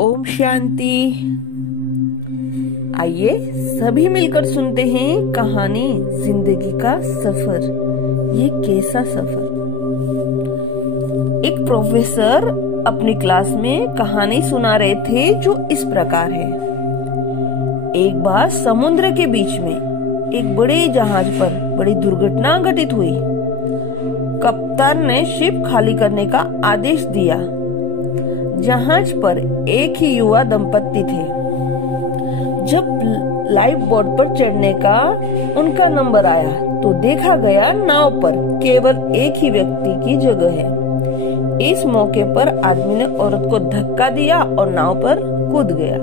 ओम शांति। आइए सभी मिलकर सुनते हैं कहानी जिंदगी का सफर। ये कैसा सफर। एक प्रोफेसर अपनी क्लास में कहानी सुना रहे थे जो इस प्रकार है। एक बार समुद्र के बीच में एक बड़े जहाज पर बड़ी दुर्घटना घटित हुई। कप्तान ने शिप खाली करने का आदेश दिया। जहाज पर एक ही युवा दंपत्ति थे। जब लाइफ बोट पर चढ़ने का उनका नंबर आया तो देखा गया नाव पर केवल एक ही व्यक्ति की जगह है। इस मौके पर आदमी ने औरत को धक्का दिया और नाव पर कूद गया।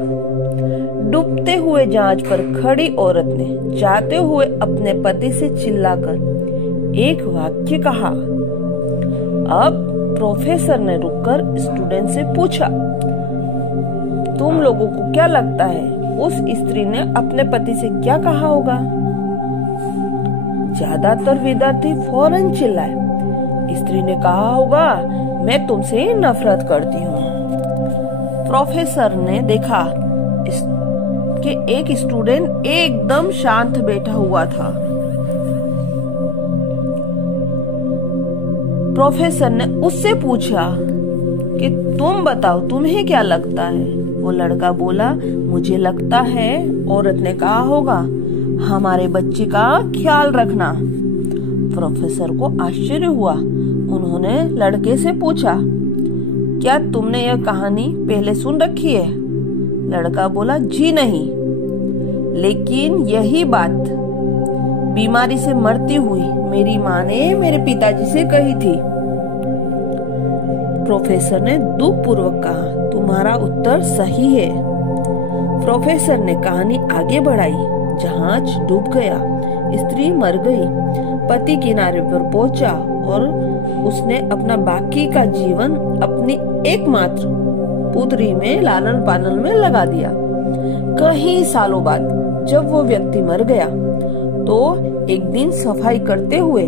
डूबते हुए जहाज पर खड़ी औरत ने जाते हुए अपने पति से चिल्लाकर एक वाक्य कहा। अब प्रोफेसर ने रुककर स्टूडेंट से पूछा, तुम लोगों को क्या लगता है उस स्त्री ने अपने पति से क्या कहा होगा? ज्यादातर विद्यार्थी फौरन चिल्लाए। स्त्री ने कहा होगा, मैं तुमसे नफरत करती हूँ। प्रोफेसर ने देखा कि एक स्टूडेंट एकदम शांत बैठा हुआ था। प्रोफेसर ने उससे पूछा कि तुम बताओ तुम्हें क्या लगता है? वो लड़का बोला, मुझे लगता है औरत ने कहा होगा, हमारे बच्चे का ख्याल रखना। प्रोफेसर को आश्चर्य हुआ। उन्होंने लड़के से पूछा, क्या तुमने यह कहानी पहले सुन रखी है? लड़का बोला, जी नहीं, लेकिन यही बात बीमारी से मरती हुई मेरी माँ ने मेरे पिताजी से कही थी। प्रोफेसर ने दुख पूर्वक कहा, तुम्हारा उत्तर सही है। प्रोफेसर ने कहानी आगे बढ़ाई। जहाज डूब गया, स्त्री मर गई, पति किनारे पर पहुंचा और उसने अपना बाकी का जीवन अपनी एकमात्र पुत्री में लालन पालन में लगा दिया। कई सालों बाद जब वो व्यक्ति मर गया तो एक दिन सफाई करते हुए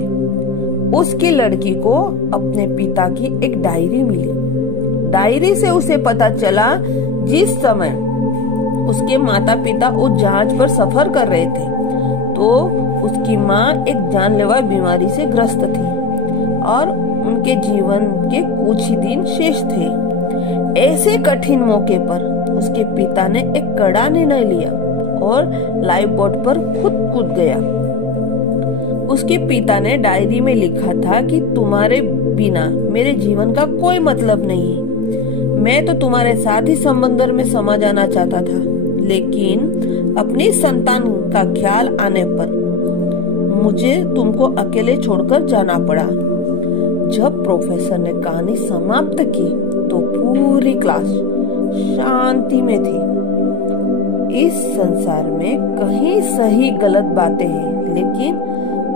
उसकी लड़की को अपने पिता की एक डायरी मिली। डायरी से उसे पता चला जिस समय उसके माता पिता उस जहाज पर सफर कर रहे थे तो उसकी माँ एक जानलेवा बीमारी से ग्रस्त थी और उनके जीवन के कुछ ही दिन शेष थे। ऐसे कठिन मौके पर उसके पिता ने एक कड़ा निर्णय लिया और लाइफ बोट पर खुद कूद गया। उसके पिता ने डायरी में लिखा था कि तुम्हारे बिना मेरे जीवन का कोई मतलब नहीं। मैं तो तुम्हारे साथ ही समंदर में समा जाना चाहता था, लेकिन अपनी संतान का ख्याल आने पर मुझे तुमको अकेले छोड़कर जाना पड़ा। जब प्रोफेसर ने कहानी समाप्त की तो पूरी क्लास शांति में थी। इस संसार में कहीं सही गलत बातें हैं, लेकिन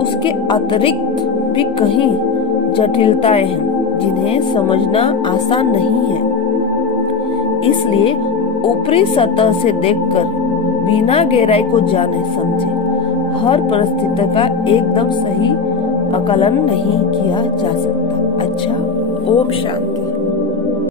उसके अतिरिक्त भी कहीं जटिलताएं हैं जिन्हें समझना आसान नहीं है। इसलिए ऊपरी सतह से देखकर बिना गहराई को जाने समझे हर परिस्थिति का एकदम सही आकलन नहीं किया जा सकता। अच्छा, ओम शांति।